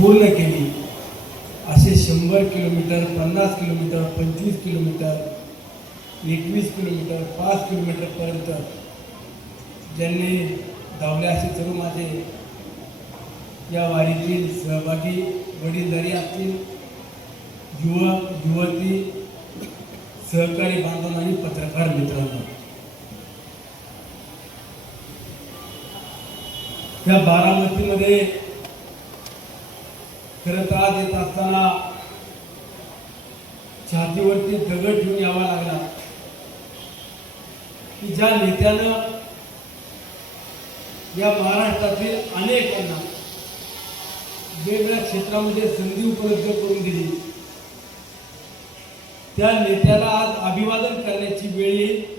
पूर्ण केली. असे 100 किलोमीटर, 50 किलोमीटर, 25 किलोमीटर, 21 किलोमीटर, 5 किलोमीटरपर्यंत ज्यांनी धावले असे सर्व माझे या वारीतील सहभागी वडीलधारी असतील, युवक युवती, सहकारी बांधव आणि पत्रकार मित्रांनो, त्या बारामतीमध्ये खरं त्रास येत असताना छातीवरती दगड ठेवून यावा लागला की ज्या नेत्यानं या महाराष्ट्रातील अनेकांना वेगवेगळ्या क्षेत्रामध्ये संधी उपलब्ध करून दिली, त्या नेत्याला आज अभिवादन करण्याची वेळ येईल.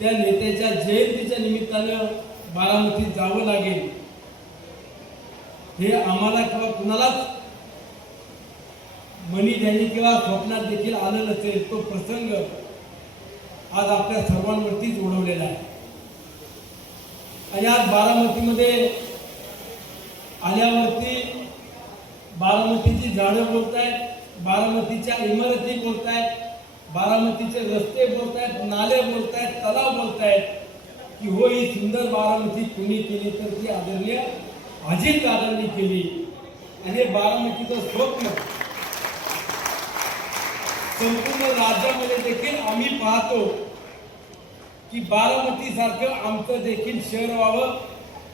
त्या नेत्याच्या जयंतीच्या निमित्तानं बारामतीत जावं लागेल हे आम्हाला किंवा कुणालाच मनी द्यानी किंवा स्वप्नात देखील आलं नसेल. तो प्रसंग आज आपल्या सर्वांवरतीच ओढवलेला आहे. आणि आज बारामतीमध्ये आल्यावरती बारामतीची झाडं बोलतायत, बारामतीच्या इमारती बोलतायत, बारामतीचे रस्ते बोलतायत, नाले बोलतायत, तलाव बोलतायत की हो ही सुंदर बारामती कुणी केली तर ती आदरणीय अजितदादांनी केली. आणि बारामतीचं स्वप्न संपूर्ण राज्यामध्ये देखील आम्ही पाहतो की बारामती सारखं आमचं देखील शहर व्हावं,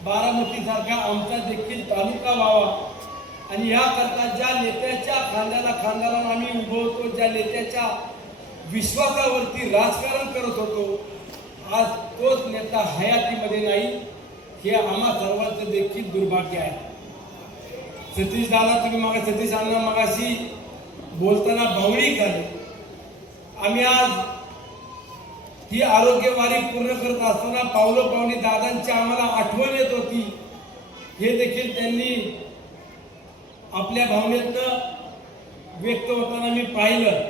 बारामती सारखा आमचा देखील तालुका व्हावा. आणि याकरता ज्या नेत्याच्या खांद्याला खांदा आम्ही उभं होतो, ज्या नेत्याच्या विश्वासावरती राजकारण करत होतो, आज तोच नेता हयातीमध्ये नाही हे आम्हा सर्वांचं देखील दुर्भाग्य आहे. सतीश दादा तुम्ही सतीश अण्णा मगाशी बोलताना भावनिक झाले. आम्ही आज ही आरोग्य वारी पूर्ण करत असताना पावलं पावली दादांची आम्हाला आठवण येत होती. हे देखील त्यांनी आपल्या भावनेतनं व्यक्त होताना मी पाहिलं.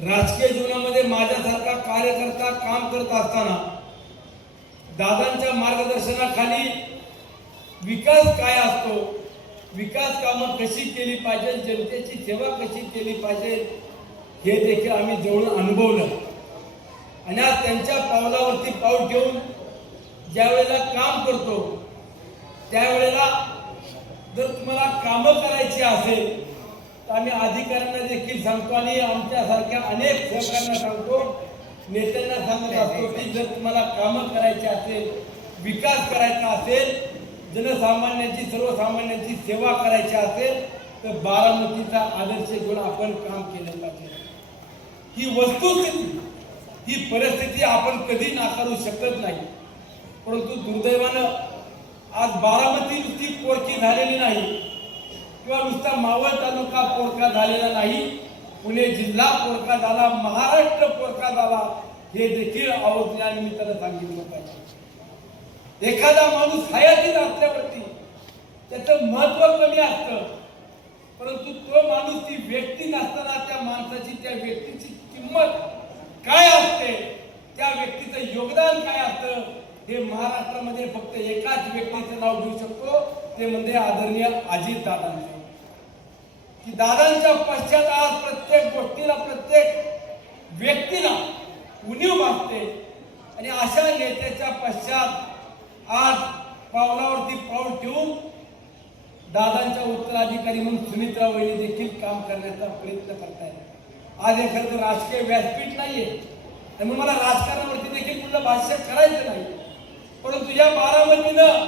राजकीय जीवनामध्ये माझ्यासारखा कार्यकर्ता काम करत असताना दादांच्या मार्गदर्शनाखाली विकास काय असतो, विकास कामं कशी केली पाहिजे, जनतेची सेवा कशी केली पाहिजे हे देखील आम्ही जवळून अनुभवलं. आणि आज त्यांच्या पावलावरती पाऊल ठेवून ज्या वेळेला काम करतो त्यावेळेला जर तुम्हाला कामं करायची असेल तर आम्ही अधिकाऱ्यांना देखील सांगतो आणि आमच्यासारख्या अनेक सहकाऱ्यांना सांगतो, नेत्यांना सांगत असतो की जर तुम्हाला कामं करायची असेल, विकास करायचा असेल, जनसामान्यांची सर्वसामान्यांची सेवा करायची असेल तर बारामतीचा आदर्श घेऊन आपण काम केलं पाहिजे. ही वस्तुस्थिती, ही परिस्थिती आपण कधी नाकारू शकत नाही. परंतु दुर्दैवानं आज बारामती नुसती पोरकी झालेली नाही किंवा नुसता मावळ तालुका पोरका झालेला नाही, पुणे जिल्हा पोरका झाला, महाराष्ट्र पोरका झाला हे देखील आवर्जून निमित्तानं सांगितलं पाहिजे. एखादा माणूस हयातीत असल्यावरती त्याचं महत्व कमी असतं, परंतु तो माणूस ती व्यक्ती नसताना त्या माणसाची, त्या व्यक्तीची किंमत काय असते, त्या व्यक्तीचं योगदान काय असतं हे महाराष्ट्रामध्ये फक्त एकाच व्यक्तीचं नाव घेऊ शकतो, ते म्हणजे आदरणीय अजितदादांचं. की दादांच्या पश्चात आज प्रत्येक गोष्टीला, प्रत्येक व्यक्तीला उणीव भासते. आणि अशा नेत्याच्या पश्चात आज पावलावरती पाऊल ठेवून दादांच्या उत्तराधिकारी म्हणून सुमित्रा वहिनी देखील काम करण्याचा प्रयत्न करतायत. आज हे खरं तर राजकीय व्यासपीठ नाहीये, त्यामुळे मला राजकारणावरती देखील कुठलं भाष्य करायचं नाही. परंतु या बारामतीनं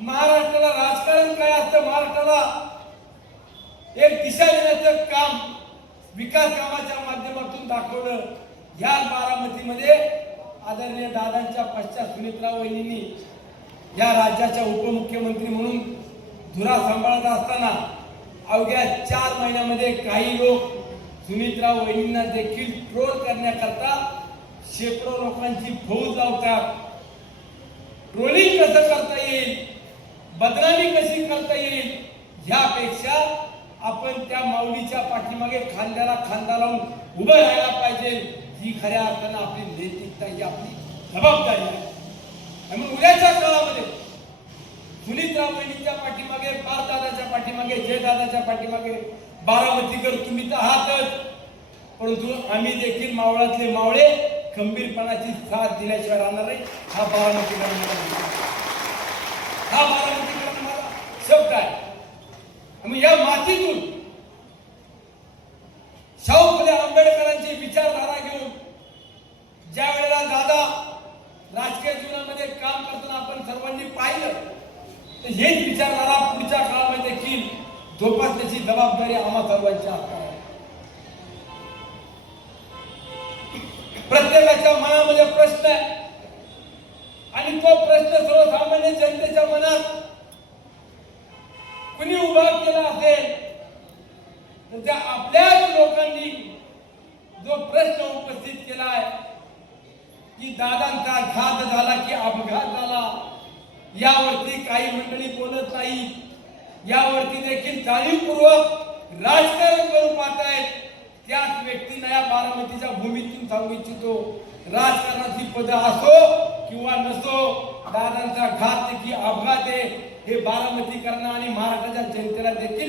महाराष्ट्राला राजकारण काय असतं, महाराष्ट्राला एक दिशा देण्याचं काम विकास कामाच्या माध्यमातून दाखवलं. या बारामतीमध्ये आदरणीय दादांच्या पश्चात सुमित्रा वहिनींनी या राज्याच्या उपमुख्यमंत्री म्हणून धुरा सांभाळत असताना अवघ्या 4 महिन्यामध्ये काही लोक सुमित्रा वहिनींना देखील ट्रोल करण्याकरता शेकडो लोकांची फौज लावतात. ट्रोलिंग कसं करता येईल, बदनामी कशी करता येईल, ह्यापेक्षा आपण त्या माऊलीच्या पाठीमागे खांद्याला खांदा लावून उभं राहायला पाहिजे. ही खऱ्या अर्थानं आपली नैतिकता, ही आपली जबाबदारी आहे. आणि उद्याच्या काळामध्ये पाठीमागे बारामतीकर तुम्ही तर आहातच, परंतु आम्ही देखील मावळातले मावळे खंबीरपणाची साथ दिल्याशिवाय राहणार नाही. हा बारामतीकर माझा शब्द आहे. मग या मातीतून शाहू फुले आंबेडकरांची विचारधारा घेऊन ज्या वेळेला दादा राजकीय जीवनामध्ये काम करताना आपण सर्वांनी पाहिलं, तर हेच विचारधारा पुढच्या काळामध्ये देखील जोपासण्याची जबाबदारी आम्हा सर्वांची असणार आहे. प्रत्येकाच्या मनामध्ये प्रश्न आहे आणि तो प्रश्न सर्वसामान्य जनतेच्या मनात कुणी उभा केला असेल तर त्या आपल्याच लोकांनी जो प्रश्न उपस्थित केला आहे की दादांचा घात झाला की अपघात झाला, यावरती काही मंडळी बोलत नाही. यावरती देखील जाणीवपूर्वक राजकारण करून पाहतायत. त्याच व्यक्तींना या बारामतीच्या भूमीतून सांगू इच्छितो, राजकारणाची पद असो किंवा नसो, दादांचा घात की अपघात आहे हे बारामतीकरांना आणि महाराष्ट्राच्या जनतेला देखील